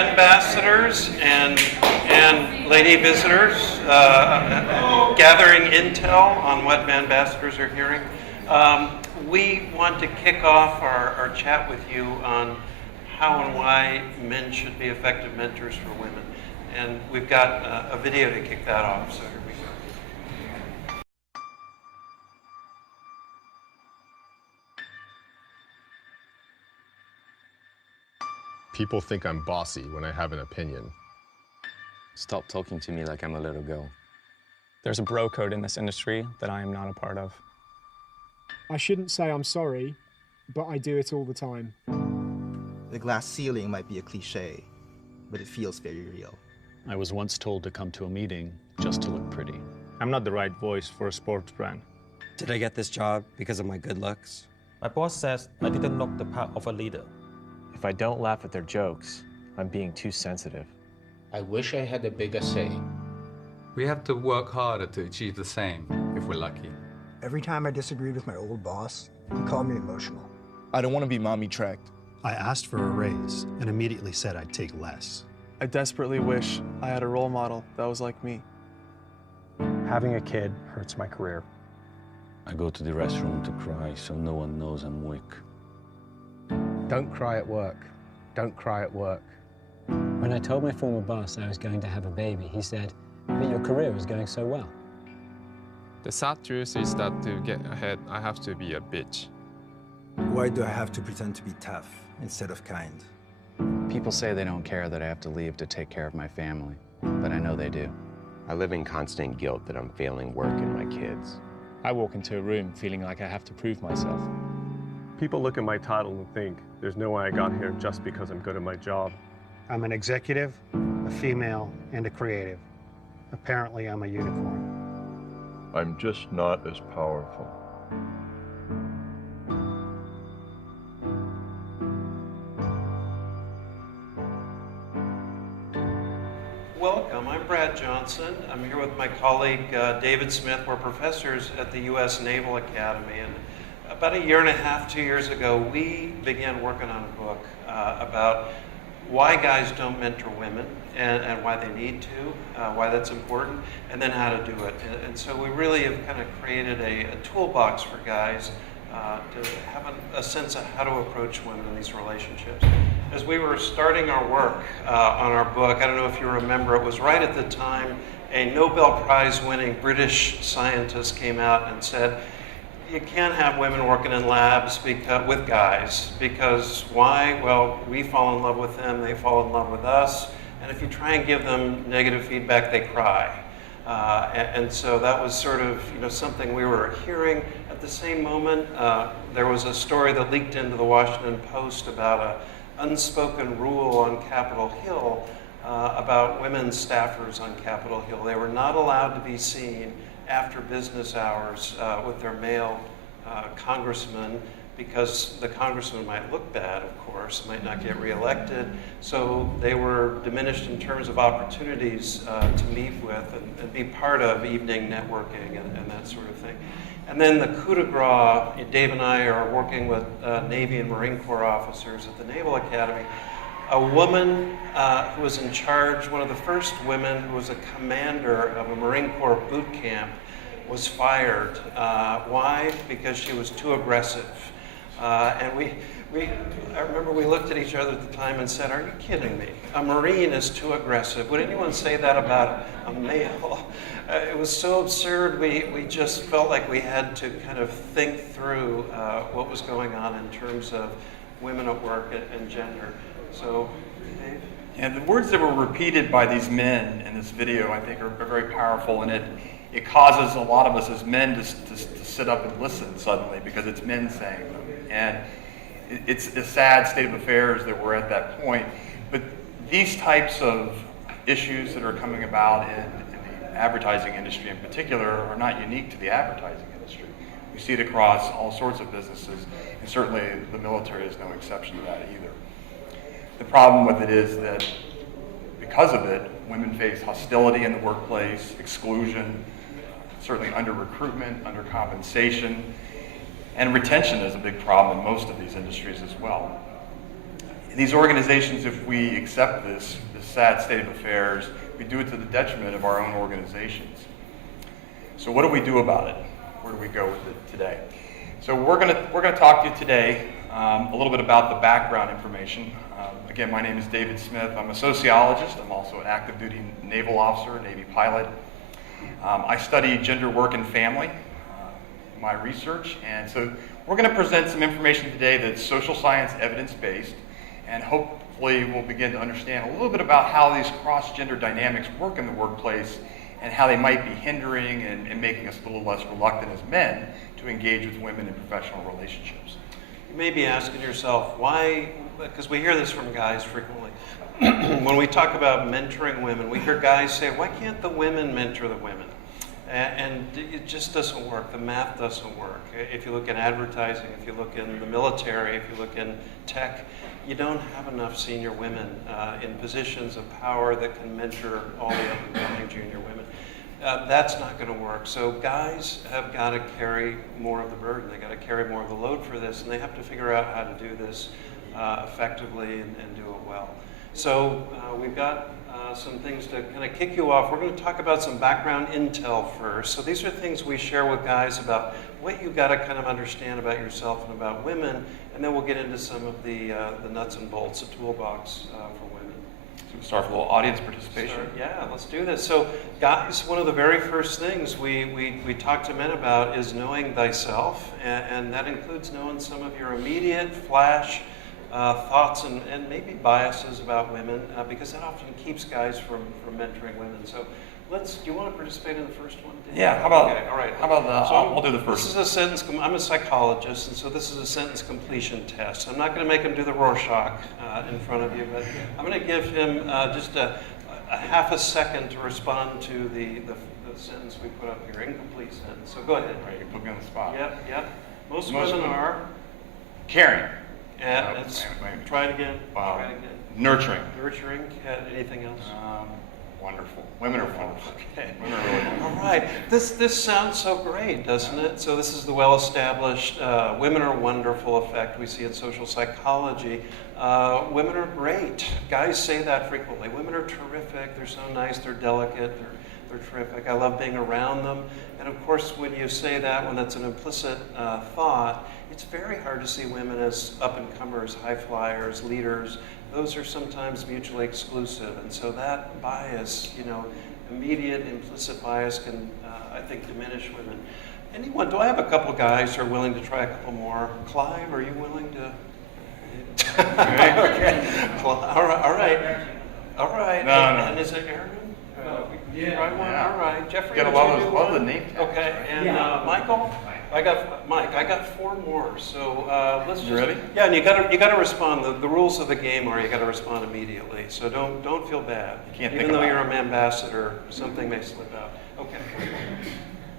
ambassadors and lady visitors gathering intel on what ambassadors are hearing. We want to kick off our chat with you on how and why men should be effective mentors for women. And we've got a video to kick that off, so here we go. People think I'm bossy when I have an opinion. Stop talking to me like I'm a little girl. There's a bro code in this industry that I am not a part of. I shouldn't say I'm sorry, but I do it all the time. The glass ceiling might be a cliche, but it feels very real. I was once told to come to a meeting just to look pretty. I'm not the right voice for a sports brand. Did I get this job because of my good looks? My boss says I didn't look the part of a leader. If I don't laugh at their jokes, I'm being too sensitive. I wish I had a bigger say. We have to work harder to achieve the same, if we're lucky. Every time I disagreed with my old boss, he called me emotional. I don't want to be mommy tracked. I asked for a raise and immediately said I'd take less. I desperately wish I had a role model that was like me. Having a kid hurts my career. I go to the restroom to cry so no one knows I'm weak. Don't cry at work. Don't cry at work. When I told my former boss I was going to have a baby, he said, but your career is going so well. The sad truth is that to get ahead, I have to be a bitch. Why do I have to pretend to be tough instead of kind? People say they don't care that I have to leave to take care of my family, but I know they do. I live in constant guilt that I'm failing work and my kids. I walk into a room feeling like I have to prove myself. People look at my title and think, there's no way I got here just because I'm good at my job. I'm an executive, a female, and a creative. Apparently, I'm a unicorn. I'm just not as powerful. Welcome, I'm Brad Johnson. I'm here with my colleague David Smith. We're professors at the U.S. Naval Academy. And about a year and a half, 2 years ago, we began working on a book about why guys don't mentor women and why they need to, why that's important, and then how to do it. And so we really have kind of created a toolbox for guys to have a sense of how to approach women in these relationships. As we were starting our work on our book, I don't know if you remember, it was right at the time a Nobel Prize winning British scientist came out and said, you can't have women working in labs with guys, because why? Well, we fall in love with them, they fall in love with us, and if you try and give them negative feedback, they cry. And so that was sort of something we were hearing. At the same moment, there was a story that leaked into the Washington Post about an unspoken rule on Capitol Hill about women staffers on Capitol Hill. They were not allowed to be seen after business hours with their male congressman, because the congressman might look bad, of course, might not get reelected. So they were diminished in terms of opportunities to meet with and be part of evening networking and that sort of thing. And then the coup de grace, Dave and I are working with Navy and Marine Corps officers at the Naval Academy. A woman who was in charge, one of the first women who was a commander of a Marine Corps boot camp, was fired. Why? Because she was too aggressive. And I remember we looked at each other at the time and said, are you kidding me? A Marine is too aggressive. Would anyone say that about a male? It was so absurd, we just felt like we had to kind of think through what was going on in terms of women at work and gender. So, Dave? Yeah, the words that were repeated by these men in this video, I think, are very powerful, and it causes a lot of us as men to sit up and listen suddenly, because it's men saying them. And it's a sad state of affairs that we're at that point. But these types of issues that are coming about in the advertising industry in particular are not unique to the advertising industry. We see it across all sorts of businesses, and certainly the military is no exception to that either. The problem with it is that because of it, women face hostility in the workplace, exclusion, certainly under recruitment, under compensation, and retention is a big problem in most of these industries as well. In these organizations, if we accept this sad state of affairs, we do it to the detriment of our own organizations. So what do we do about it? Where do we go with it today? So we're gonna talk to you today a little bit about the background information. Again, my name is David Smith. I'm a sociologist. I'm also an active duty naval officer, Navy pilot. I study gender, work, and family in my research, and so we're going to present some information today that's social science evidence-based, and hopefully we'll begin to understand a little bit about how these cross-gender dynamics work in the workplace and how they might be hindering and making us a little less reluctant as men to engage with women in professional relationships. You may be asking yourself, why, because we hear this from guys frequently. When we talk about mentoring women, we hear guys say, why can't the women mentor the women? And it just doesn't work. The math doesn't work. If you look in advertising, if you look in the military, if you look in tech, you don't have enough senior women in positions of power that can mentor all the up-and-coming junior women. That's not going to work. So guys have got to carry more of the burden. They've got to carry more of the load for this, and they have to figure out how to do this effectively and do it well. So we've got some things to kind of kick you off. We're going to talk about some background intel first. So these are things we share with guys about what you've got to kind of understand about yourself and about women, and then we'll get into some of the nuts and bolts, the toolbox for women. So we'll start with a little audience participation. Yeah, let's do this. So guys, one of the very first things we talk to men about is knowing thyself, and that includes knowing some of your immediate flash thoughts and maybe biases about women, because that often keeps guys from mentoring women. So do you want to participate in the first one? Yeah, how about, okay, all right. How about so we'll do the first. This is a sentence, I'm a psychologist, and so this is a sentence completion test. I'm not going to make him do the Rorschach in front of you, but I'm going to give him just a half a second to respond to the sentence we put up here, incomplete sentence. So go ahead. All right, you put me on the spot. Yep. Most women are caring. Yeah, try it again. Wow. Try it again. Nurturing. Nurturing. Anything else? Wonderful. Women are wonderful. Okay. Women are really wonderful. All right. This sounds so great, doesn't it? So this is the well-established women are wonderful effect we see in social psychology. Women are great. Guys say that frequently. Women are terrific. They're so nice. They're delicate. They're terrific. I love being around them. And of course, when you say that, when that's an implicit thought, it's very hard to see women as up-and-comers, high flyers, leaders. Those are sometimes mutually exclusive. And so that bias, immediate implicit bias can, I think, diminish women. Do I have a couple guys who are willing to try a couple more? Clive, are you willing to? Okay. All right. No. And is it Aaron? Try one? All right. Jeffrey, Get a lot of the name tags. Okay. And Michael? I got 4 more. So let's just. You ready? Yeah, and you got to respond. The rules of the game are you got to respond immediately. So don't feel bad. You can't Even though you're an ambassador, something may slip out. Okay.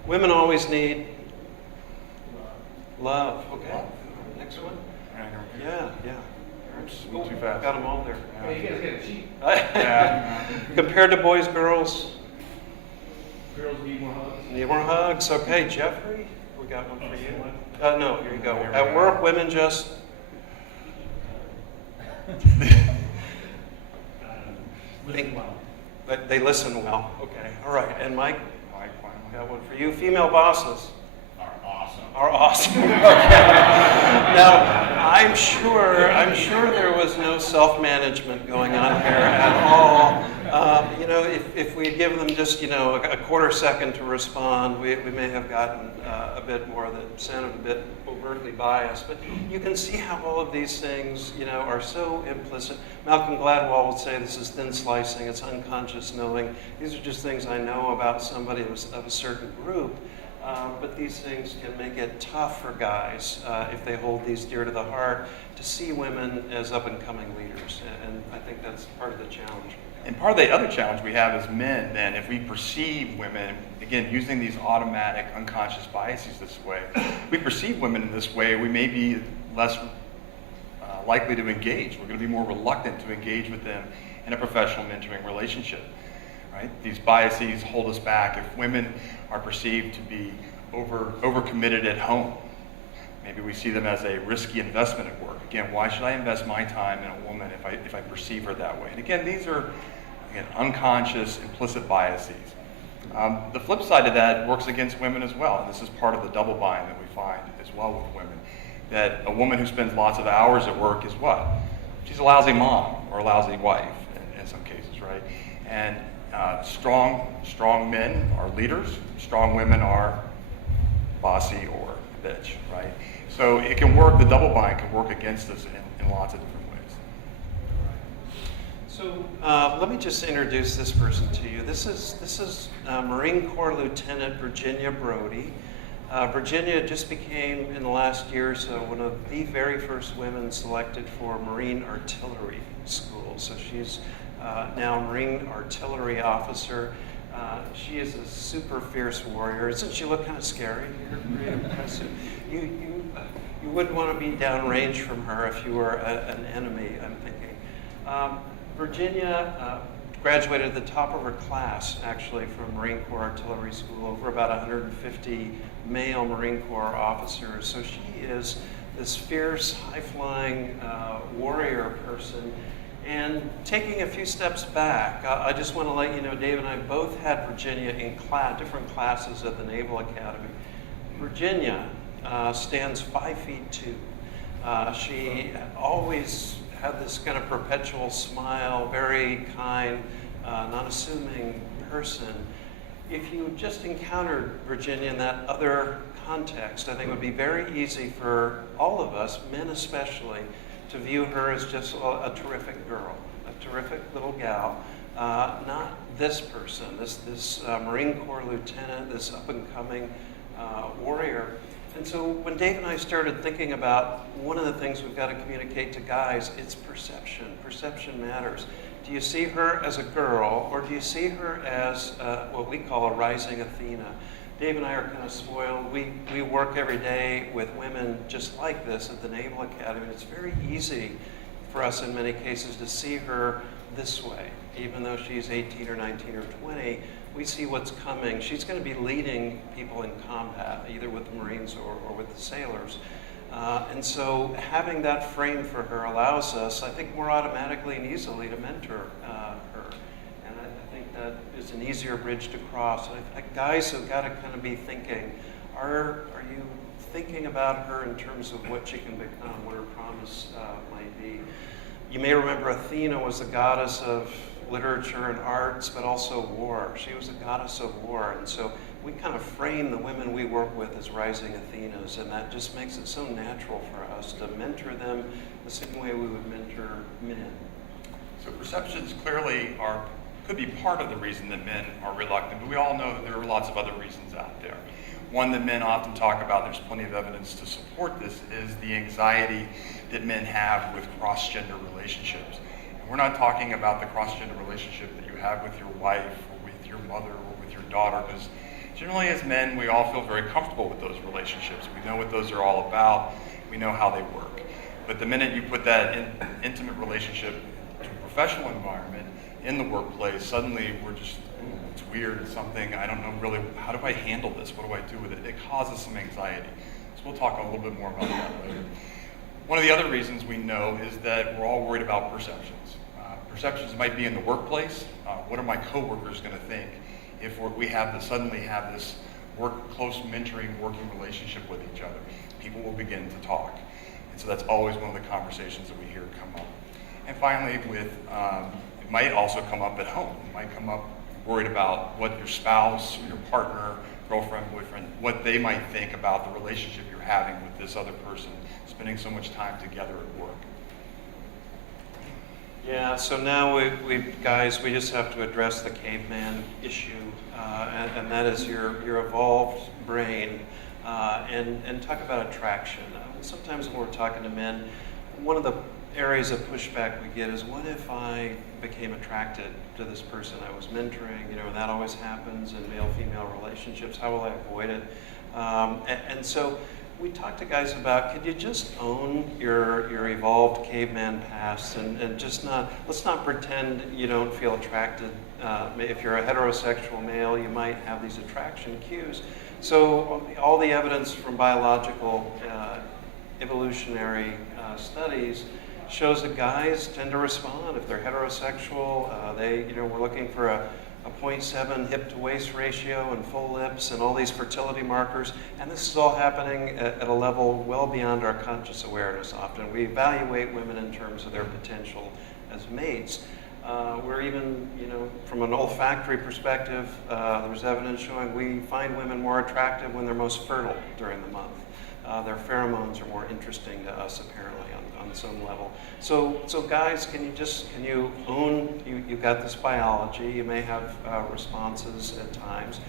Women always need love. Okay. Next one. Yeah. Too fast. Got them all there. Yeah. You guys get a cheat. Yeah. Compared to boys, girls. Girls need more hugs. Need more hugs. Okay, Jeffrey, we got one for you. No, here you go. At work, women just. Listen well. But they listen well. Okay. All right. And Mike, got one for you. Female bosses. Are awesome. Okay. Now, I'm sure there was no self-management going on here at all. If we give them just a quarter second to respond, we may have gotten a bit more that sounded a bit overtly biased. But you can see how all of these things are so implicit. Malcolm Gladwell would say this is thin slicing. It's unconscious knowing. These are just things I know about somebody of a certain group. But these things can make it tough for guys if they hold these dear to the heart to see women as up-and-coming leaders. And I think that's part of the challenge. And part of the other challenge we have as men, then, if we perceive women, again, using these automatic unconscious biases this way, if we perceive women in this way, we may be less likely to engage. We're going to be more reluctant to engage with them in a professional mentoring relationship. Right? These biases hold us back. If women are perceived to be overcommitted at home, Maybe we see them as a risky investment at work. Again, why should I invest my time in a woman if I perceive her that way? And again, these are unconscious, implicit biases. The flip side of that works against women as well. And this is part of the double bind that we find as well with women. That a woman who spends lots of hours at work is what? She's a lousy mom or a lousy wife in some cases, right? And strong men are leaders. Strong women are bossy or bitch, right? So it can work, the double bind can work against us in lots of different ways. So let me just introduce this person to you. This is Marine Corps Lieutenant Virginia Brody. Virginia just became, in the last year or so, one of the very first women selected for Marine Artillery School. So she's now a Marine Artillery officer. She is a super fierce warrior. Doesn't she look kind of scary? Very impressive. You wouldn't want to be downrange from her if you were an enemy, I'm thinking. Virginia graduated at the top of her class, actually, from Marine Corps Artillery School, over about 150 male Marine Corps officers. So she is this fierce, high-flying warrior person. And taking a few steps back, I just want to let you know, Dave and I both had Virginia in different classes at the Naval Academy. Virginia stands 5 feet 2. She always had this kind of perpetual smile, very kind, non-assuming person. If you just encountered Virginia in that other context, I think it would be very easy for all of us, men especially, to view her as just a terrific girl, a terrific little gal, not this person, this Marine Corps lieutenant, this up-and-coming warrior. And so when Dave and I started thinking about one of the things we've got to communicate to guys, it's perception. Perception matters. Do you see her as a girl, or do you see her as what we call a rising Athena? Dave and I are kind of spoiled. We work every day with women just like this at the Naval Academy. It's very easy for us in many cases to see her this way. Even though she's 18 or 19 or 20, we see what's coming. She's going to be leading people in combat, either with the Marines or with the sailors. And so having that frame for her allows us, I think, more automatically and easily to mentor her. And I think that is an easier bridge to cross. Guys have got to kind of be thinking, are you thinking about her in terms of what she can become, what her promise might be? You may remember Athena was the goddess of literature and arts, but also war. She was a goddess of war. And so we kind of frame the women we work with as rising Athenas, and that just makes it so natural for us to mentor them the same way we would mentor men. So perceptions clearly could be part of the reason that men are reluctant, but we all know that there are lots of other reasons out there. One that men often talk about, there's plenty of evidence to support this, is the anxiety that men have with cross-gender relationships. And we're not talking about the cross-gender relationship that you have with your wife or with your mother or with your daughter, because generally as men, we all feel very comfortable with those relationships. We know what those are all about. We know how they work. But the minute you put that intimate relationship to a professional environment, in the workplace, suddenly we're just, it's weird, it's something, I don't know really, how do I handle this? What do I do with it? It causes some anxiety. So we'll talk a little bit more about that later. One of the other reasons we know is that we're all worried about perceptions. Perceptions might be in the workplace. What are my coworkers going to think if we suddenly have this close mentoring, working relationship with each other? People will begin to talk. And so that's always one of the conversations that we hear come up. And finally, it might also come up at home. It might come up worried about what your spouse, your partner, girlfriend, boyfriend, what they might think about the relationship you're having with this other person, spending so much time together at work. Yeah, so now guys, we just have to address the caveman issue, and that is your evolved brain, and talk about attraction. Sometimes when we're talking to men, one of the areas of pushback we get is, what if I became attracted to this person I was mentoring? You know, and that always happens in male-female relationships. How will I avoid it? And so we talk to guys about, could you just own your evolved caveman past and just let's not pretend you don't feel attracted. If you're a heterosexual male, you might have these attraction cues. So all the evidence from biological evolutionary studies shows that guys tend to respond if they're heterosexual. We're looking for a 0.7 hip to waist ratio and full lips and all these fertility markers. And this is all happening at a level well beyond our conscious awareness often. We evaluate women in terms of their potential as mates. We're even, from an olfactory perspective, there's evidence showing we find women more attractive when they're most fertile during the month. Their pheromones are more interesting to us, apparently, on some level. So guys, can you own, you've got this biology, you may have responses at times.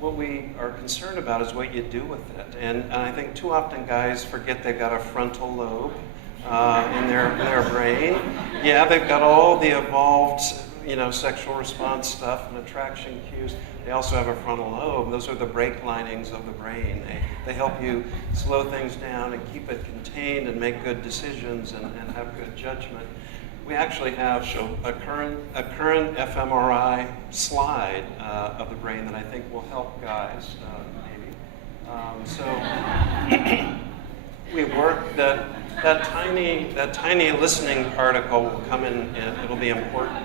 What we are concerned about is what you do with it. And I think too often guys forget they've got a frontal lobe in their brain. Yeah, they've got all the evolved, sexual response stuff and attraction cues. They also have a frontal lobe. Those are the brake linings of the brain. They help you slow things down and keep it contained and make good decisions and have good judgment. We actually have a current fMRI slide of the brain that I think will help guys, maybe. We work that tiny listening particle will come in and it'll be important.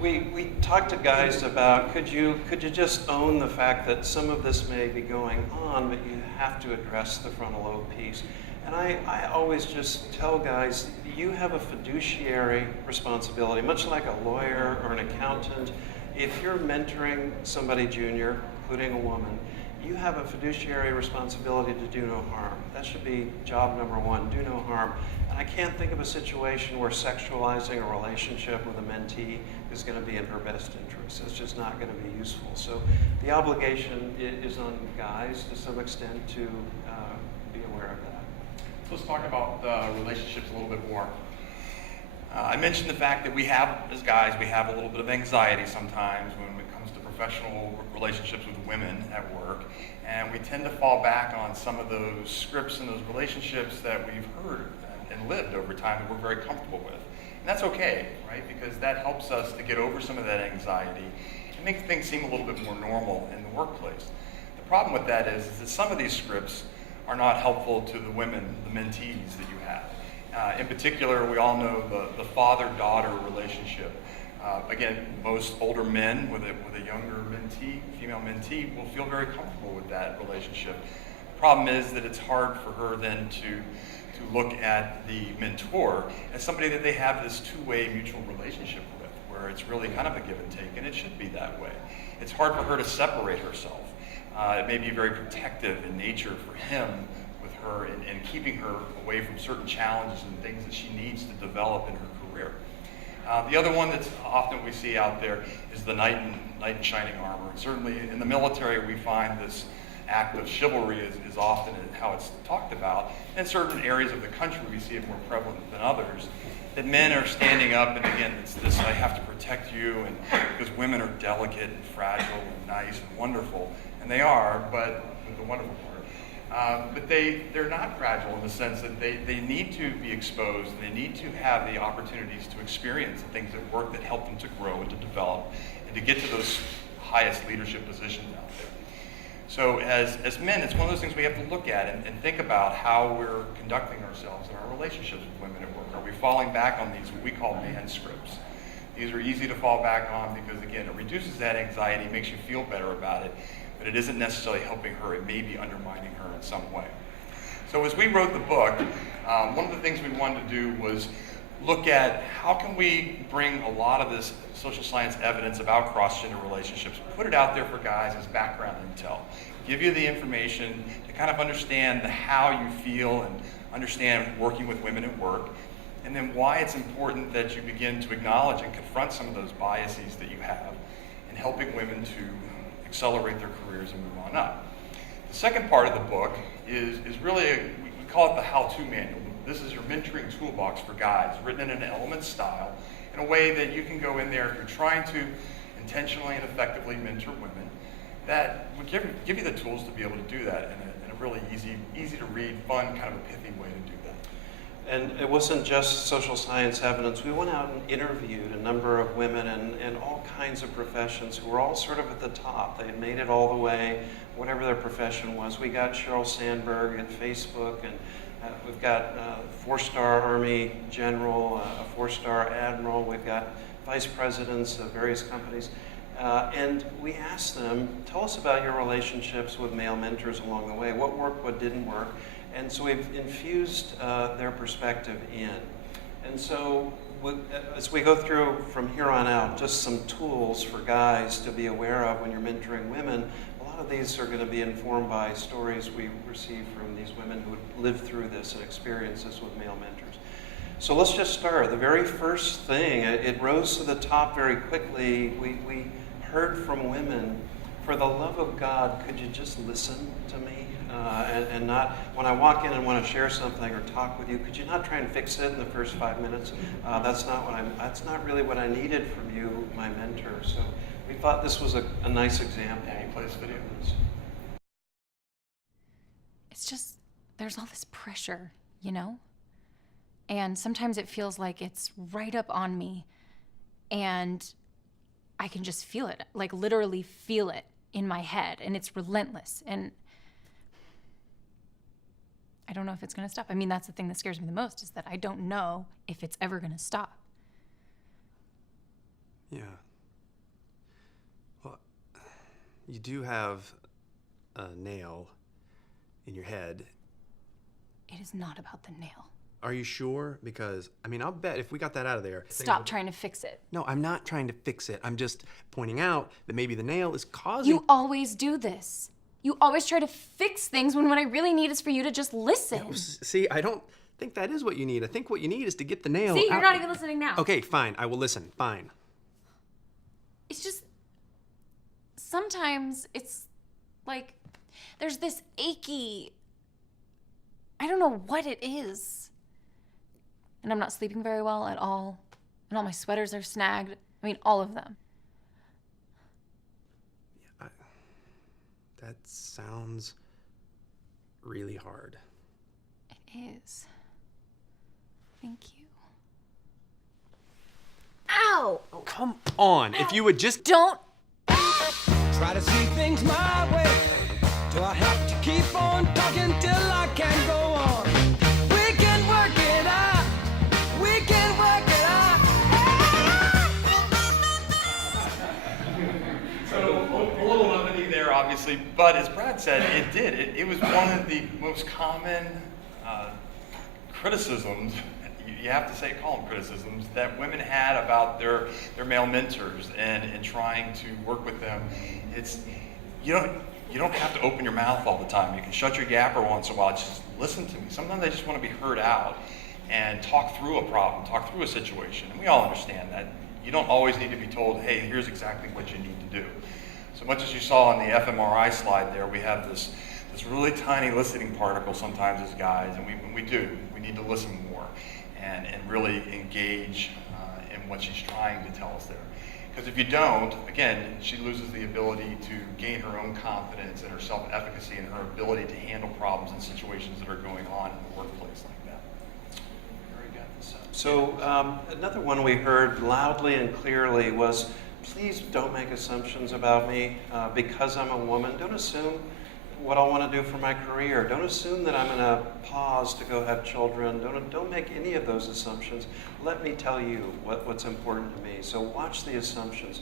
We talked to guys about could you just own the fact that some of this may be going on, but you have to address the frontal lobe piece. And I always just tell guys, you have a fiduciary responsibility, much like a lawyer or an accountant. If you're mentoring somebody junior, including a woman, you have a fiduciary responsibility to do no harm. That should be job number one, do no harm. And I can't think of a situation where sexualizing a relationship with a mentee is going to be in her best interest. It's just not going to be useful. So the obligation is on guys to some extent to be aware of that. Let's talk about relationships a little bit more. I mentioned the fact that we have, as guys, we have a little bit of anxiety sometimes when it comes to professional relationships with women at work, and we tend to fall back on some of those scripts and those relationships that we've heard and lived over time that we're very comfortable with. And that's okay, right? Because that helps us to get over some of that anxiety and make things seem a little bit more normal in the workplace. The problem with that is that some of these scripts are not helpful to the women, the mentees that you have. In particular, we all know the father-daughter relationship. Again, most older men with a younger mentee, female mentee, will feel very comfortable with that relationship. The problem is that it's hard for her then to look at the mentor as somebody that they have this two-way mutual relationship with, where it's really kind of a give and take, and it should be that way. It's hard for her to separate herself. It may be very protective in nature for him with her and keeping her away from certain challenges and things that she needs to develop in her career. The other one that's often we see out there is the knight in shining armor. Certainly in the military we find this act of chivalry is often how it's talked about. In certain areas of the country we see it more prevalent than others. That men are standing up, and again, it's this, I have to protect you, and because women are delicate and fragile and nice and wonderful, and they are, but the wonderful part. But they're not fragile in the sense that they need to be exposed, and they need to have the opportunities to experience the things at work that help them to grow and to develop and to get to those highest leadership positions out there. So as men, it's one of those things we have to look at and think about how we're conducting ourselves in our relationships with women at work. Are we falling back on these what we call man scripts? These are easy to fall back on because, again, it reduces that anxiety, makes you feel better about it, but it isn't necessarily helping her. It may be undermining her in some way. So as we wrote the book, one of the things we wanted to do was look at how can we bring a lot of this social science evidence about cross-gender relationships, put it out there for guys as background intel, give you the information to kind of understand how you feel and understand working with women at work, and then why it's important that you begin to acknowledge and confront some of those biases that you have in helping women to accelerate their careers and move on up. The second part of the book is really, we call it the how-to manual. This is your mentoring toolbox for guys, written in an element style, in a way that you can go in there if you're trying to intentionally and effectively mentor women, that would give you the tools to be able to do that in a really easy to read, fun, kind of a pithy way to do that. And it wasn't just social science evidence. We went out and interviewed a number of women in all kinds of professions who were all sort of at the top. They had made it all the way, whatever their profession was. We got Sheryl Sandberg at Facebook, and we've got a 4-star Army general, a 4-star admiral. We've got vice presidents of various companies. And we asked them, tell us about your relationships with male mentors along the way. What worked, what didn't work? And so we've infused their perspective in. And so as we go through from here on out, just some tools for guys to be aware of when you're mentoring women. A lot of these are going to be informed by stories we receive from these women who lived through this and experienced this with male mentors. So let's just start. The very first thing, it rose to the top very quickly. We heard from women, for the love of God, could you just listen to me? And not, when I walk in and want to share something or talk with you, could you not try and fix it in the first 5 minutes? That's not really what I needed from you, my mentor. So we thought this was a nice example. Can you play this video? It's just, there's all this pressure, you know? And sometimes it feels like it's right up on me, and I can just feel it, like literally feel it in my head, and it's relentless. And I don't know if it's going to stop. I mean, that's the thing that scares me the most, is that I don't know if it's ever going to stop. Yeah. Well, you do have a nail in your head. It is not about the nail. Are you sure? Because, I mean, I'll bet if we got that out of there... Stop trying to fix it. No, I'm not trying to fix it. I'm just pointing out that maybe the nail is causing... You always do this. You always try to fix things when what I really need is for you to just listen. No, see, I don't think that is what you need. I think what you need is to get the nail See, you're out. not even listening now. Okay, fine. I will listen. Fine. It's just, sometimes it's like, there's this achy, I don't know what it is. And I'm not sleeping very well at all. And all my sweaters are snagged. I mean, all of them. That sounds really hard. It is. Thank you. Ow! Oh, come on. Ow. If you would just... Don't... Try to see things my way. Do I have to keep on talking till I can't go on? We can work it out. We can work it out. So a little levity there, obviously, but as Brad said, it did. It was one of the most common criticisms, you have to say, call them criticisms, that women had about their male mentors and trying to work with them. It's, you don't have to open your mouth all the time. You can shut your yapper once in a while. Just listen to me. Sometimes they just want to be heard out and talk through a problem, talk through a situation. And we all understand that. You don't always need to be told, hey, here's exactly what you need to do. So much as you saw on the fMRI slide there, we have this really tiny listening particle sometimes as guys, and we do. We need to listen more and really engage in what she's trying to tell us there. Because if you don't, again, she loses the ability to gain her own confidence and her self-efficacy and her ability to handle problems and situations that are going on in the workplace like that. Very good. So another one we heard loudly and clearly was, please don't make assumptions about me because I'm a woman. Don't assume what I want to do for my career. Don't assume that I'm going to pause to go have children. Don't make any of those assumptions. Let me tell you what's important to me. So watch the assumptions.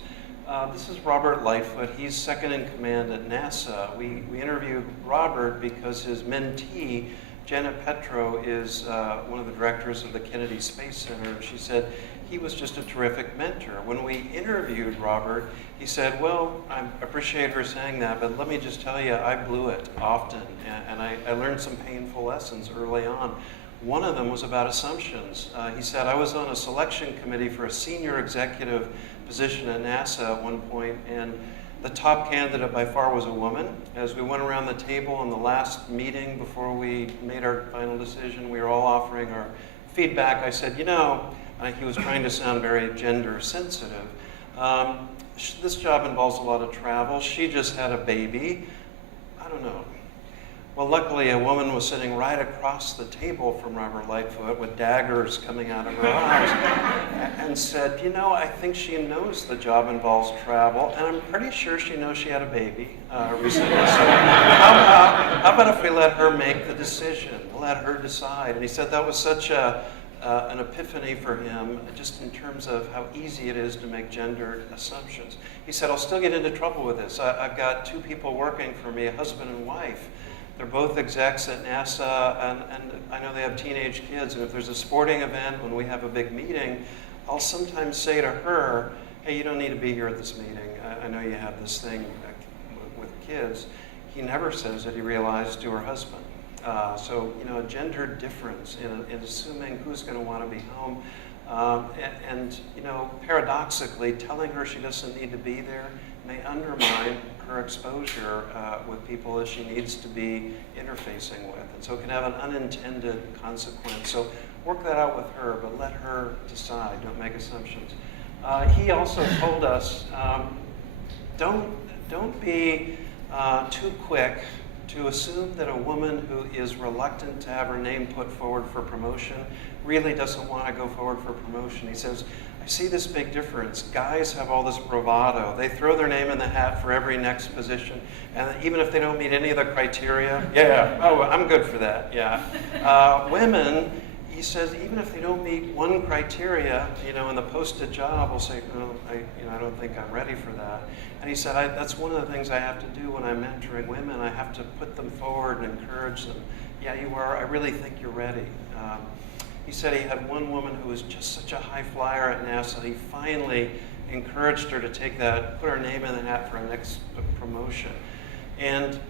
This is Robert Lightfoot. He's second in command at NASA. We interviewed Robert because his mentee, Janet Petro, is one of the directors of the Kennedy Space Center. She said he was just a terrific mentor. When we interviewed Robert, he said, well, I appreciate her saying that, but let me just tell you, I blew it often, and I learned some painful lessons early on. One of them was about assumptions. He said, I was on a selection committee for a senior executive position at NASA at one point, and the top candidate by far was a woman. As we went around the table in the last meeting before we made our final decision, we were all offering our feedback. I said, you know, he was trying to sound very gender sensitive. This job involves a lot of travel. She just had a baby. I don't know. Well, luckily, a woman was sitting right across the table from Robert Lightfoot with daggers coming out of her eyes and said, you know, I think she knows the job involves travel, and I'm pretty sure she knows she had a baby recently. So how about if we let her make the decision, let her decide? And he said that was such an epiphany for him, just in terms of how easy it is to make gendered assumptions. He said, I'll still get into trouble with this. I've got two people working for me, a husband and wife. They're both execs at NASA, and I know they have teenage kids, and if there's a sporting event, when we have a big meeting, I'll sometimes say to her, hey, you don't need to be here at this meeting. I know you have this thing with kids. He never says that he realized to her husband. So, you know, a gender difference in assuming who's going to want to be home. And, you know, paradoxically, telling her she doesn't need to be there may undermine her exposure with people that she needs to be interfacing with. And so it can have an unintended consequence. So work that out with her, but let her decide. Don't make assumptions. He also told us, don't be too quick to assume that a woman who is reluctant to have her name put forward for promotion really doesn't want to go forward for promotion. He says, I see this big difference. Guys have all this bravado. They throw their name in the hat for every next position, and even if they don't meet any of the criteria, yeah, oh, I'm good for that, yeah. Women, he says, even if they don't meet one criteria, you know, in the posted job, will say, no, I don't think I'm ready for that. And he said, that's one of the things I have to do when I'm mentoring women. I have to put them forward and encourage them. Yeah, you are. I really think you're ready. He said he had one woman who was just such a high flyer at NASA. He finally encouraged her to take that, put her name in the hat for a next promotion. And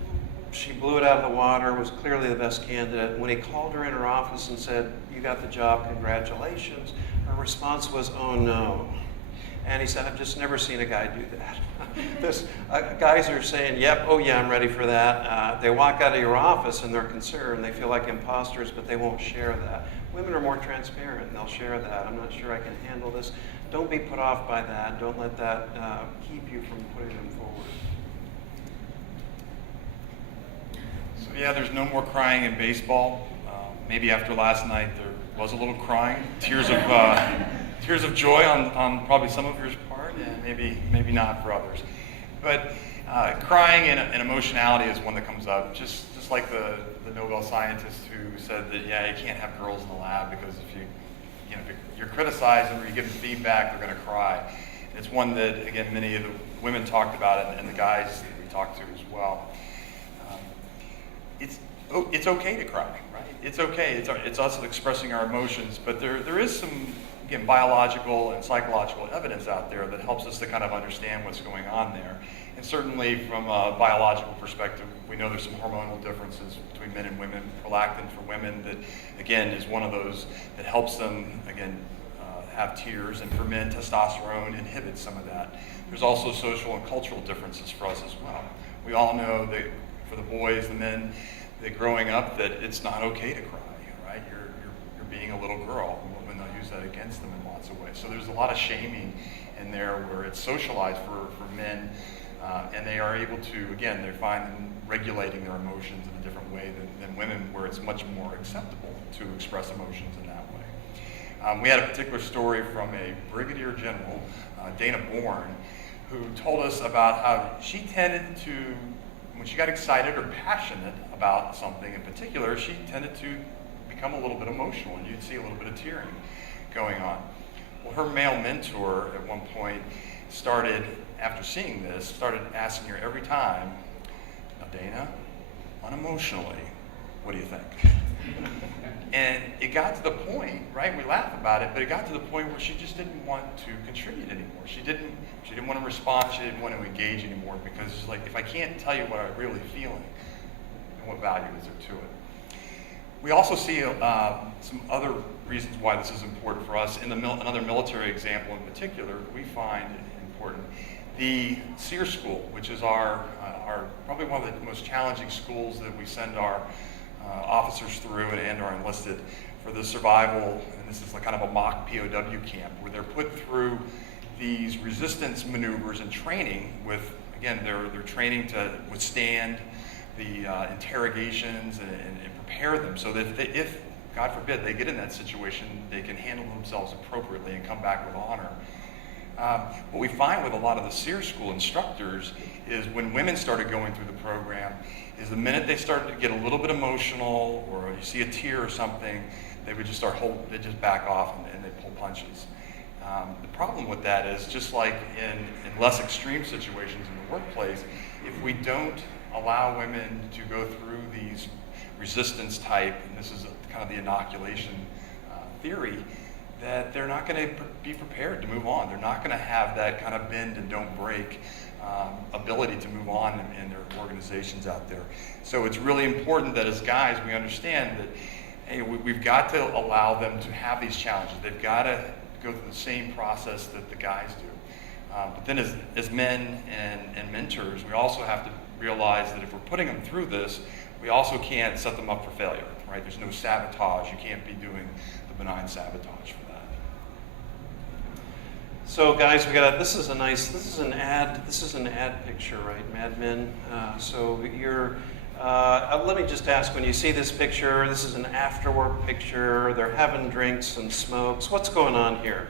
she blew it out of the water, was clearly the best candidate. When he called her in her office and said, you got the job, congratulations, her response was, oh no. And he said, I've just never seen a guy do that. Guys are saying, yep, oh yeah, I'm ready for that. They walk out of your office and they're concerned. They feel like imposters, but they won't share that. Women are more transparent and they'll share that. I'm not sure I can handle this. Don't be put off by that. Don't let that keep you from putting them forward. So yeah, there's no more crying in baseball. Maybe after last night there was a little crying, tears of joy on probably some of your part, and maybe not for others. But crying and emotionality is one that comes up, just like the Nobel scientist who said that, yeah, you can't have girls in the lab because if you're criticized them or you give them feedback, they're going to cry. And it's one that, again, many of the women talked about it and the guys that we talked to as well. It's okay to cry, right? It's okay. It's us expressing our emotions, but there is some, again, biological and psychological evidence out there that helps us to kind of understand what's going on there. And certainly from a biological perspective, we know there's some hormonal differences between men and women. Prolactin for women, that again is one of those that helps them, again, have tears, and for men, testosterone inhibits some of that. There's also social and cultural differences for us as well. We all know that for the boys, the men, that growing up, that it's not okay to cry, right? You're being a little girl, and women, they'll use that against them in lots of ways. So there's a lot of shaming in there where it's socialized for men, and they are able to, again, they find them regulating their emotions in a different way than women, where it's much more acceptable to express emotions in that way. We had a particular story from a brigadier general, Dana Bourne, who told us about how she tended to, when she got excited or passionate about something in particular, she tended to become a little bit emotional, and you'd see a little bit of tearing going on. Well, her male mentor at one point started, after seeing this, started asking her every time, now Dana, unemotionally, what do you think? And it got to the point, right, we laugh about it, but it got to the point where she just didn't want to contribute anymore. She didn't want to respond, she didn't want to engage anymore, because it's like, if I can't tell you what I'm really feeling, then what value is there to it? We also see some other reasons why this is important for us. In another military example in particular, we find it important. The SEER School, which is our probably one of the most challenging schools that we send our officers through and are enlisted for the survival, and this is like kind of a mock POW camp where they're put through these resistance maneuvers and training with, again, they're training to withstand the interrogations and prepare them so that if, God forbid, they get in that situation, they can handle themselves appropriately and come back with honor. What we find with a lot of the SEER school instructors is when women started going through the program, is the minute they started to get a little bit emotional or you see a tear or something, they would just they just back off and they pull punches. The problem with that is, just like in less extreme situations in the workplace, if we don't allow women to go through these resistance type, and this is kind of the inoculation theory, that they're not going to be prepared to move on. They're not going to have that kind of bend and don't break ability to move on in their organizations out there. So it's really important that as guys we understand that, hey, we've got to allow them to have these challenges. They've got to go through the same process that the guys do. But then as men and mentors, we also have to realize that if we're putting them through this, we also can't set them up for failure, right? There's no sabotage. You can't be doing the benign sabotage for that. So guys, this is an ad picture, right? Mad Men. So you're, let me just ask, when you see this picture, this is an after work picture, they're having drinks and smokes. What's going on here?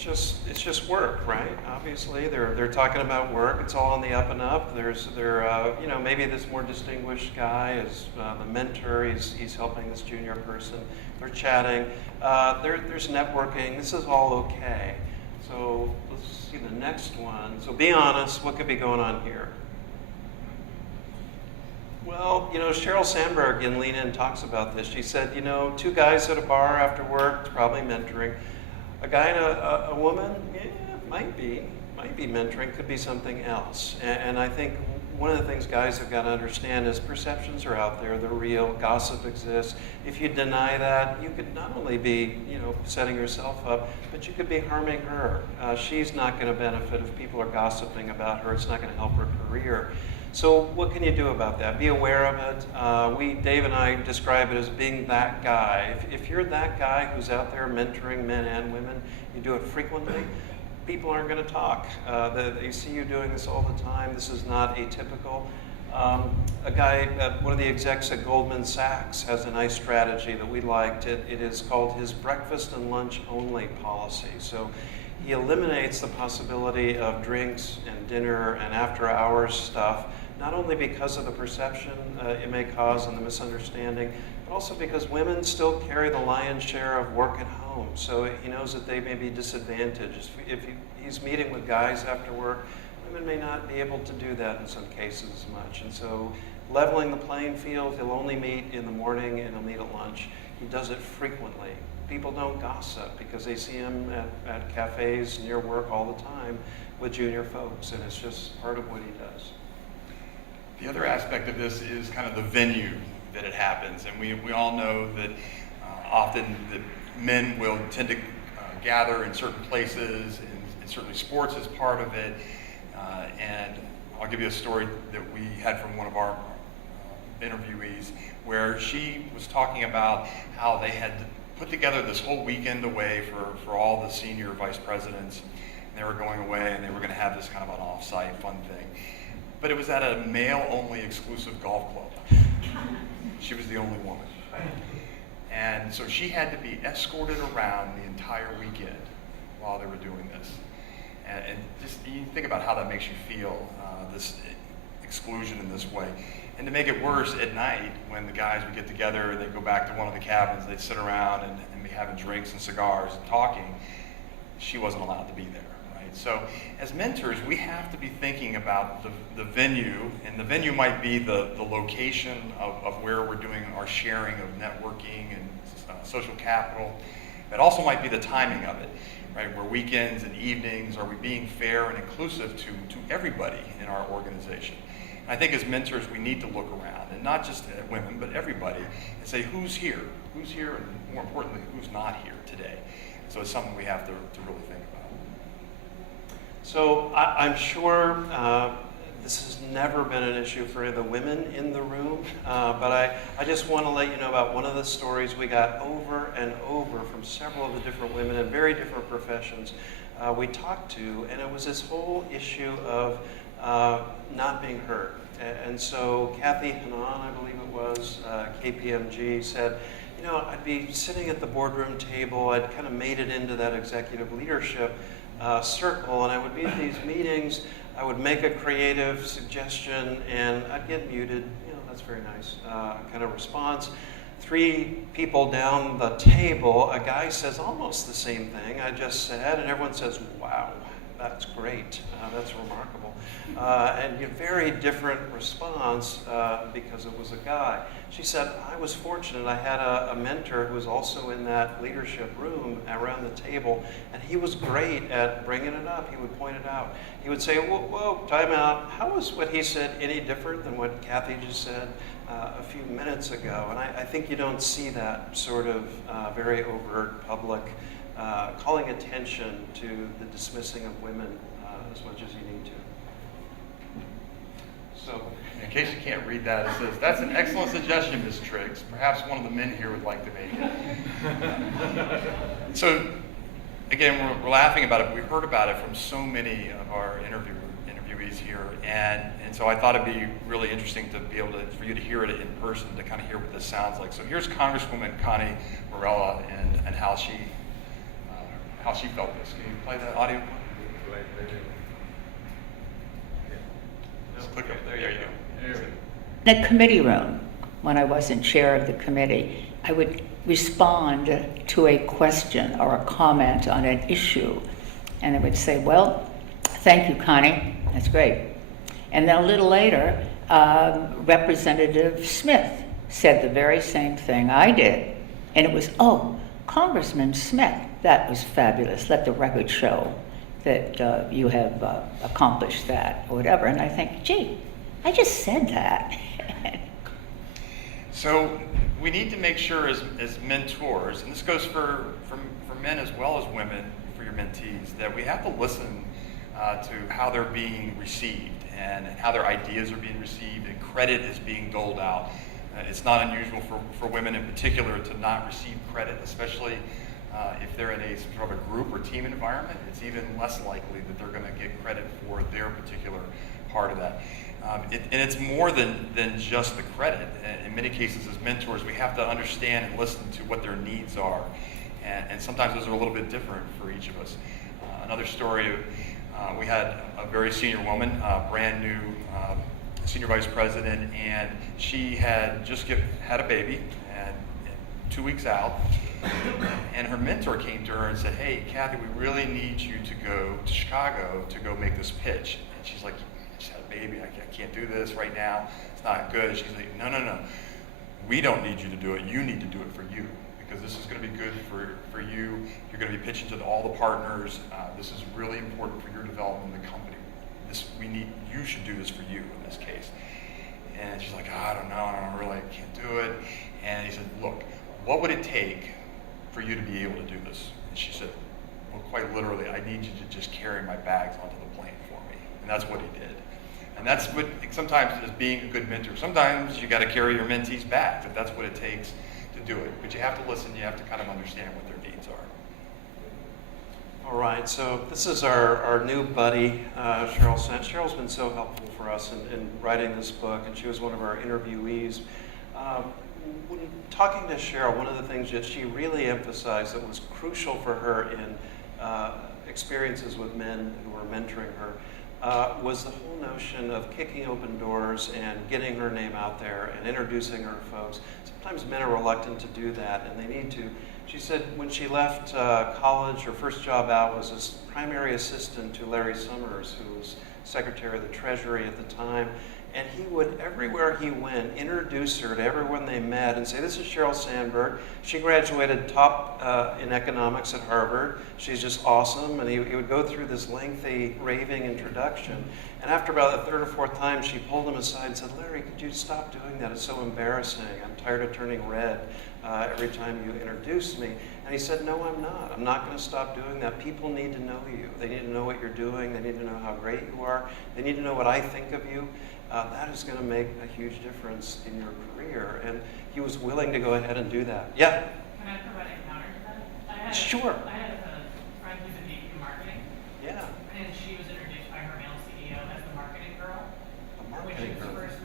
It's just work, right? Obviously, they're talking about work. It's all on the up and up. Maybe this more distinguished guy is the mentor. He's helping this junior person. They're chatting. There's networking. This is all okay. So let's see the next one. So be honest. What could be going on here? Well, Sheryl Sandberg in Lean In talks about this. She said, two guys at a bar after work, it's probably mentoring. A guy and a woman, might be mentoring, could be something else. And I think one of the things guys have got to understand is perceptions are out there, they're real, gossip exists. If you deny that, you could not only be, setting yourself up, but you could be harming her. She's not going to benefit if people are gossiping about her. It's not going to help her career. So what can you do about that? Be aware of it. Dave and I describe it as being that guy. If you're that guy who's out there mentoring men and women, you do it frequently, people aren't going to talk. They see you doing this all the time. This is not atypical. A guy, one of the execs at Goldman Sachs has a nice strategy that we liked. It is called his breakfast and lunch only policy. So he eliminates the possibility of drinks and dinner and after hours stuff, not only because of the perception it may cause and the misunderstanding, but also because women still carry the lion's share of work at home. So he knows that they may be disadvantaged. If he's meeting with guys after work, women may not be able to do that in some cases as much. And so leveling the playing field, he'll only meet in the morning and he'll meet at lunch. He does it frequently. People don't gossip because they see him at cafes near work all the time with junior folks, and it's just part of what he does. The other aspect of this is kind of the venue that it happens, and we all know that often the men will tend to gather in certain places, and certainly sports is part of it. And I'll give you a story that we had from one of our interviewees, where she was talking about how they had put together this whole weekend away for all the senior vice presidents. They were going away and they were going to have this kind of an off-site fun thing. But it was at a male-only exclusive golf club. She was the only woman. And so she had to be escorted around the entire weekend while they were doing this. And just you think about how that makes you feel, this exclusion in this way. And to make it worse, at night, when the guys would get together and they'd go back to one of the cabins, they'd sit around and be having drinks and cigars and talking, she wasn't allowed to be there, right? So as mentors, we have to be thinking about the venue, and the venue might be the location of where we're doing our sharing of networking and social capital. It also might be the timing of it, right? Where weekends and evenings, are we being fair and inclusive to everybody in our organization? I think as mentors, we need to look around, and not just at women, but everybody, and say, who's here? Who's here, and more importantly, who's not here today? So it's something we have to really think about. So I'm sure this has never been an issue for the women in the room, but I just want to let you know about one of the stories we got over and over from several of the different women in very different professions we talked to, and it was this whole issue of not being heard. And so Kathy Hanan, I believe it was, KPMG, said, you know, I'd be sitting at the boardroom table, I'd kind of made it into that executive leadership circle, and I would be at these meetings, I would make a creative suggestion, and I'd get muted, you know, that's very nice kind of response. 3 people down the table, a guy says almost the same thing I just said, and everyone says, wow, that's great, that's remarkable. And a very different response because it was a guy. She said, I was fortunate, I had a mentor who was also in that leadership room around the table, and he was great at bringing it up. He would point it out. He would say, whoa, time out. How was what he said any different than what Kathy just said a few minutes ago? And I think you don't see that sort of very overt public calling attention to the dismissing of women as much as you need to. So, in case you can't read that, it says, that's an excellent suggestion, Ms. Triggs. Perhaps one of the men here would like to make it. So, again, we're laughing about it. We heard about it from so many of our interviewees here, and so I thought it'd be really interesting to be able to, for you to hear it in person, to kind of hear what this sounds like. So here's Congresswoman Connie Morella and how she felt this. Can you play that audio? Just click up there. There you go. In the committee room, when I wasn't chair of the committee, I would respond to a question or a comment on an issue, and I would say, well, thank you, Connie, that's great. And then a little later, Representative Smith said the very same thing I did, and it was, oh, Congressman Smith, that was fabulous, let the record show that you have accomplished that, or whatever. And I think, gee, I just said that. So we need to make sure as mentors, and this goes for men as well as women, for your mentees, that we have to listen to how they're being received and how their ideas are being received and credit is being doled out. It's not unusual for women in particular to not receive credit, especially if they're in some sort of a group or team environment. It's even less likely that they're going to get credit for their particular part of that. And it's more than just the credit. In many cases, as mentors, we have to understand and listen to what their needs are. And sometimes those are a little bit different for each of us. Another story, we had a very senior woman, brand new senior vice president, and she had just had a baby, and 2 weeks out, and her mentor came to her and said, hey, Kathy, we really need you to go to Chicago to go make this pitch. And she's like, I just had a baby, I can't do this right now, it's not good. She's like, no, we don't need you to do it, you need to do it for you, because this is going to be good for you. You're going to be pitching to all the partners. This is really important for your development in the company. You should do this for you in this case. And she's like, I don't know, I can't do it. And he said, look, what would it take for you to be able to do this? And she said, well, quite literally, I need you to just carry my bags onto the plane for me. And that's what he did. And that's what sometimes is being a good mentor. Sometimes you got to carry your mentees' bags if that's what it takes to do it. But you have to listen, you have to kind of understand what their needs are. All right, so this is our new buddy, Cheryl Sent. Cheryl's been so helpful for us in writing this book, and she was one of our interviewees. When talking to Cheryl, one of the things that she really emphasized that was crucial for her in experiences with men who were mentoring her was the whole notion of kicking open doors and getting her name out there and introducing her to folks. Sometimes men are reluctant to do that, and they need to. She said when she left college, her first job out was as primary assistant to Larry Summers, who was Secretary of the Treasury at the time. And he would, everywhere he went, introduce her to everyone they met and say, this is Sheryl Sandberg. She graduated top in economics at Harvard. She's just awesome. And he would go through this lengthy, raving introduction. And after about the third or fourth time, she pulled him aside and said, Larry, could you stop doing that? It's so embarrassing. I'm tired of turning red every time you introduce me. And he said, no, I'm not. I'm not going to stop doing that. People need to know you. They need to know what you're doing. They need to know how great you are. They need to know what I think of you. That is going to make a huge difference in your career. And he was willing to go ahead and do that. Yeah? Can I provide a counter to that? Sure. I had a friend who's a VP of marketing. Yeah. And she was introduced by her male CEO as the marketing girl. The marketing girl. Which is the first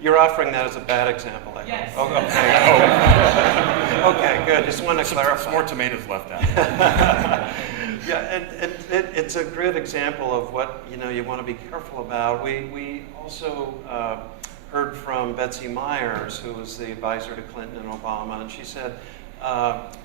you're offering that as a bad example, I hope. Yes. Oh, okay. Okay, good. Just want to clarify. Some more tomatoes left out. Yeah, and it's a good example of what you want to be careful about. We also heard from Betsy Myers, who was the advisor to Clinton and Obama, and she said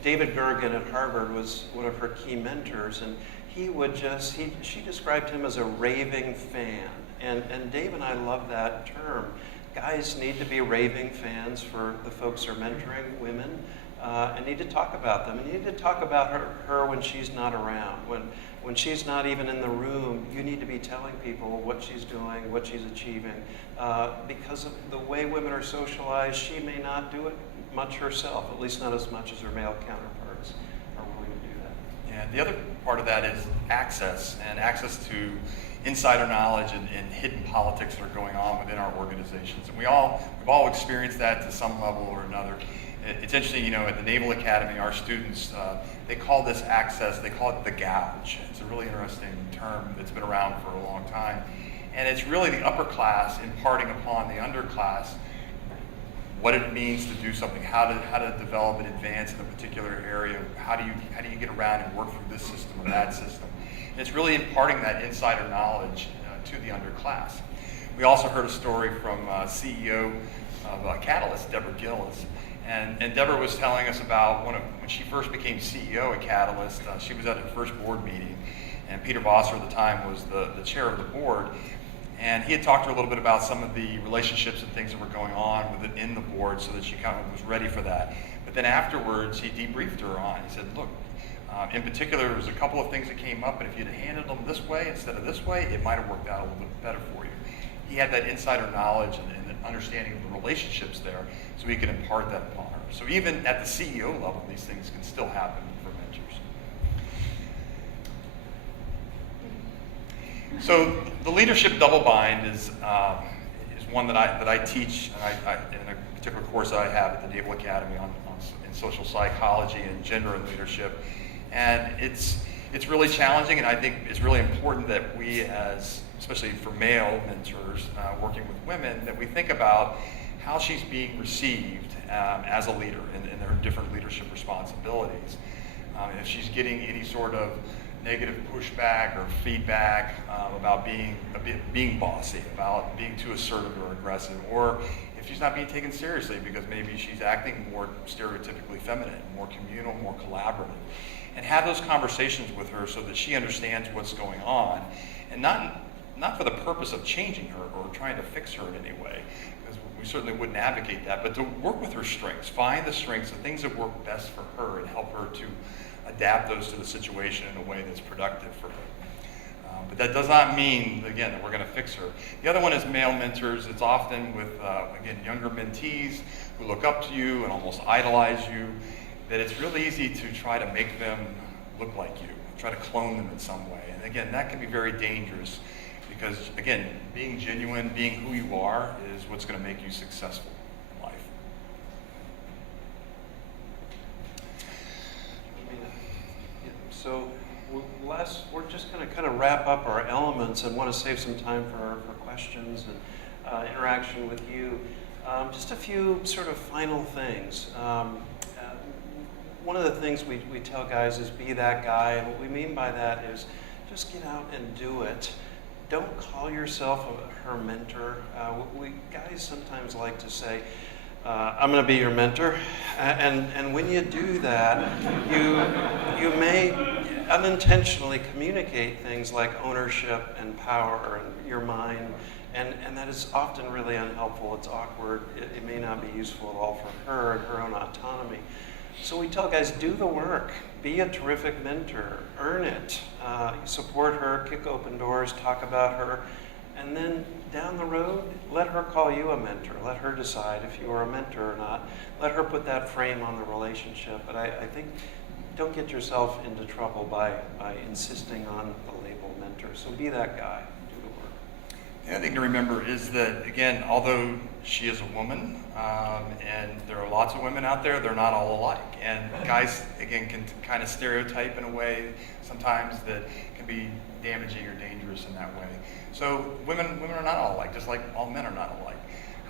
David Gergen at Harvard was one of her key mentors, and she described him as a raving fan. And Dave and I love that term. Guys need to be raving fans for the folks who are mentoring women, and need to talk about them. And you need to talk about her when she's not around. When she's not even in the room, you need to be telling people what she's doing, what she's achieving. Because of the way women are socialized, she may not do it much herself, at least not as much as her male counterparts are willing to do that. Yeah, the other part of that is access, and access to insider knowledge and hidden politics that are going on within our organizations. And we've all experienced that to some level or another. It's interesting, at the Naval Academy, our students, they call this access, they call it the gouge. It's a really interesting term that's been around for a long time. And it's really the upper class imparting upon the underclass what it means to do something, how to develop and advance in a particular area, how do you get around and work through this system or that system. And it's really imparting that insider knowledge to the underclass. We also heard a story from CEO of Catalyst, Deborah Gillis. And Deborah was telling us about when she first became CEO at Catalyst, she was at her first board meeting, and Peter Vosser at the time was the chair of the board. And he had talked to her a little bit about some of the relationships and things that were going on within the board so that she kind of was ready for that. But then afterwards, he debriefed her on. He said, look, in particular, there was a couple of things that came up, and if you'd have handled them this way instead of this way, it might have worked out a little bit better for you. He had that insider knowledge and the understanding of the relationships there, so he could impart that upon her. So even at the CEO level, these things can still happen for mentors. So the leadership double bind is one that I teach in a particular course I have at the Naval Academy in social psychology and gender and leadership. And it's really challenging, and I think it's really important that we, especially for male mentors working with women, that we think about how she's being received as a leader in her different leadership responsibilities. If she's getting any sort of negative pushback or feedback about being bossy, about being too assertive or aggressive, or if she's not being taken seriously because maybe she's acting more stereotypically feminine, more communal, more collaborative. And have those conversations with her so that she understands what's going on, and not for the purpose of changing her or trying to fix her in any way, because we certainly wouldn't advocate that, but to work with her strengths, find the strengths, the things that work best for her, and help her to adapt those to the situation in a way that's productive for her. But that does not mean, again, that we're going to fix her. The other one is male mentors. It's often with, again, younger mentees who look up to you and almost idolize you, that it's really easy to try to make them look like you, try to clone them in some way. And again, that can be very dangerous because, again, being genuine, being who you are is what's going to make you successful in life. So we're just going to kind of wrap up our elements and want to save some time for questions and interaction with you. Just a few sort of final things. One of the things we tell guys is be that guy, and what we mean by that is just get out and do it. Don't call yourself her mentor. We guys sometimes like to say, I'm going to be your mentor, and when you do that, you may unintentionally communicate things like ownership and power and your mind, and that is often really unhelpful. It's awkward. It may not be useful at all for her and her own autonomy. So we tell guys, do the work. Be a terrific mentor. Earn it. Support her, kick open doors, talk about her. And then down the road, let her call you a mentor. Let her decide if you are a mentor or not. Let her put that frame on the relationship. But I think don't get yourself into trouble by insisting on the label mentor. So be that guy. Do the work. The other thing to remember is that, again, although she is a woman, and there are lots of women out there, they're not all alike. And guys, again, can kind of stereotype in a way sometimes that can be damaging or dangerous in that way. So women are not all alike, just like all men are not alike.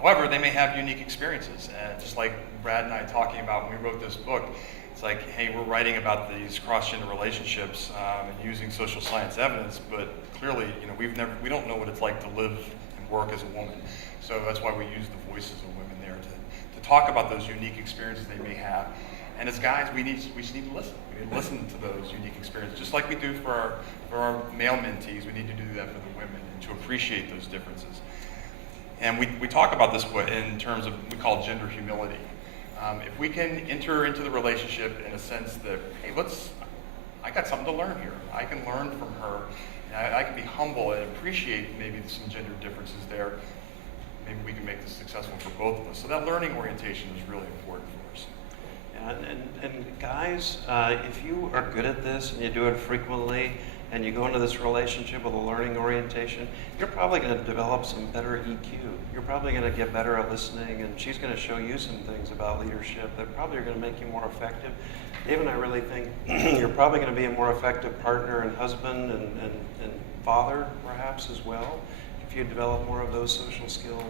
However, they may have unique experiences, and just like Brad and I talking about when we wrote this book, it's like, hey, we're writing about these cross-gender relationships and using social science evidence, but clearly, we don't know what it's like to live and work as a woman. So that's why we use the voices of women there to talk about those unique experiences they may have. And as guys, we just need to listen. We need to listen to those unique experiences, just like we do for our male mentees. We need to do that for the women and to appreciate those differences. And we talk about this in terms of we call gender humility. If we can enter into the relationship in a sense that, hey, I got something to learn here. I can learn from her. And I can be humble and appreciate maybe some gender differences there. Maybe we can make this successful for both of us. So that learning orientation is really important for us. And guys, if you are good at this and you do it frequently, and you go into this relationship with a learning orientation, you're probably going to develop some better EQ. You're probably going to get better at listening, and she's going to show you some things about leadership that probably are going to make you more effective. Dave and I really think you're probably going to be a more effective partner and husband and father, perhaps, as well, if you develop more of those social skill,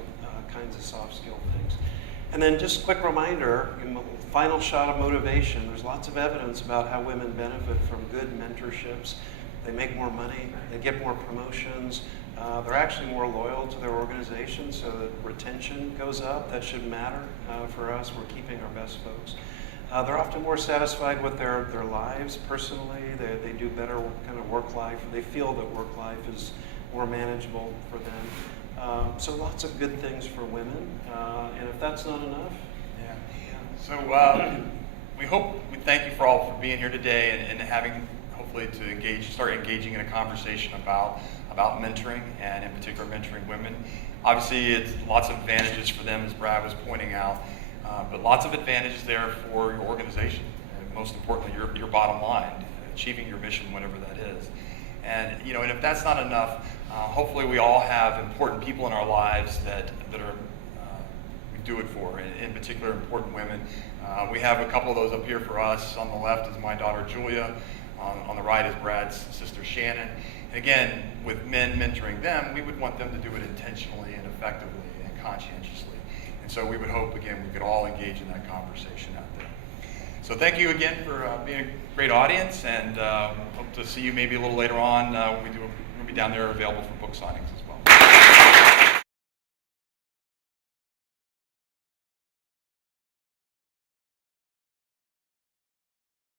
kinds of soft skill things. And then just a quick reminder, final shot of motivation. There's lots of evidence about how women benefit from good mentorships. They make more money, they get more promotions, they're actually more loyal to their organization, so that retention goes up. That should matter for us. We're keeping our best folks. They're often more satisfied with their lives personally. They do better kind of work life. They feel that work life is more manageable for them. So lots of good things for women. And if that's not enough, So we thank you for all for being here today and having hopefully to start engaging in a conversation about mentoring, and in particular mentoring women. Obviously, it's lots of advantages for them, as Brad was pointing out, but lots of advantages there for your organization, and most importantly, your bottom line, achieving your mission, whatever that is. And and if that's not enough, hopefully we all have important people in our lives that are we do it for, in particular important women. We have a couple of those up here for us. On the left is my daughter Julia. On the right is Brad's sister Shannon. And again, with men mentoring them, we would want them to do it intentionally and effectively and conscientiously. And so we would hope, again, we could all engage in that conversation out there. So thank you again for being a great audience, and hope to see you maybe a little later on. We'll be down there available for book signings as well.